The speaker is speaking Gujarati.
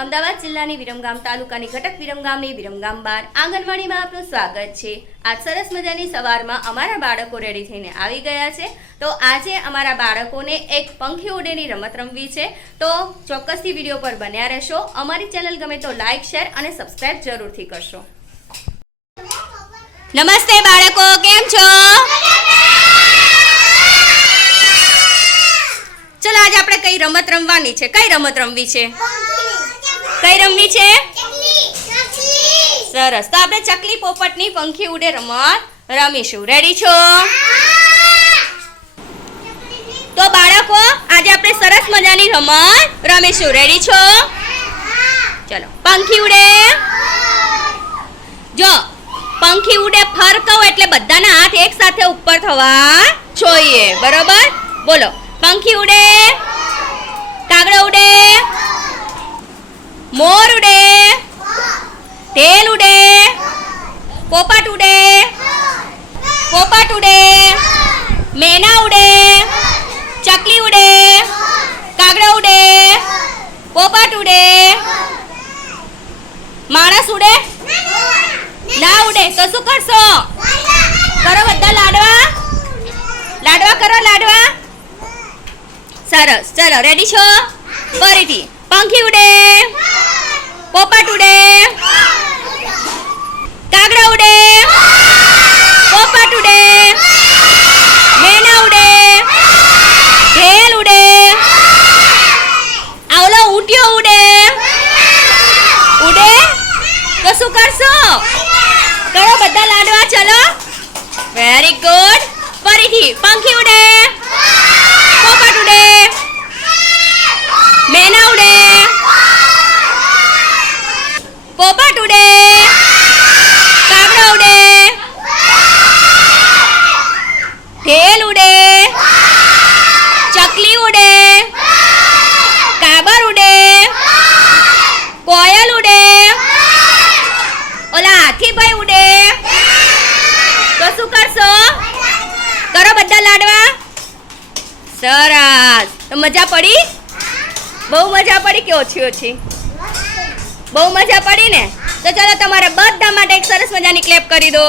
અમદાવાદ જિલ્લાની વિરમગામ તાલુકાની ઘટક વિરમગામની વિરમગામ બાર આંગણવાડીમાં આપનું સ્વાગત છે। આજ સરસ મજાની સવારમાં અમારા બાળકો રેડી થઈને આવી ગયા છે। તો આજે અમારા બાળકોને એક પંખી ઉડેની રમત રમવી છે, તો ચોક્કસથી વિડીયો પર બન્યા રહેશો। અમારી ચેનલ ગમે તો લાઈક, શેર અને સબસ્ક્રાઇબ જરૂરથી કરશો। નમસ્તે બાળકો, કેમ છો? ચલો આજે આપણે કઈ રમત રમવાની છે? કઈ રમત રમવી છે? કઈ રમવી છે? સરસ, તો આપણે ચકલી પોપટની પંખી ઉડે રમત રમીશું। રેડી છો? તો બાળકો આજે આપણે સરસ મજાની રમત રમીશું। રેડી છો? ચલો, પંખી ઉડે। જો પંખી ઉડે ફરકાવ એટલે બધાના હાથ એક સાથે ઉપર થવા જોઈએ, બરોબર? બોલો, પંખી ઉડે, કાગડો ઉડે, મોર ઉડે, ઢેલ ઉડે, પોપટ ઉડે, પોપટ ઉડે, મેના ઉડે, ચકલી ઉડે, કાગડો ઉડે, પોપટ ઉડે, માણસ ઉડે ના ઉડે તો શું કરશો? કરો બધા લાડવા, લાડવા કરો, લાડવા। સરસ, ચલો રેડી છો? ફરીથી પંખી ઉડે, પોપટ ઉડે, કાગડા ઉડે, પોપટ ઉડે, મેના ઉડે, ઢેલ ઉડે, આવલો ઊંટિયો ઉડે, ઉડે તો શું કરશો? કરો બધા લાડવા, ચલો, વેરી ગુડ। ફરીથી પંખી ઉડે, પોપટ ઉડે, મેના ઉડે, પોપટ ઉડે, કાગડો ઉડે, ઢેલ ઉડે, ચકલી ઉડે, કાબર ઉડે, કોયલ ઉડે, ઓલા હાથીભાઈ ઉડે તો શું કરશો? કરો બધા લાડવા। સરસ, તો મજા પડી? બહુ મજા પડી કે ઓછી ઓછી? બહુ મજા પડી ને? તો ચાલો તમારા બધા માટે એક સરસ મજાની ક્લેપ કરી દો।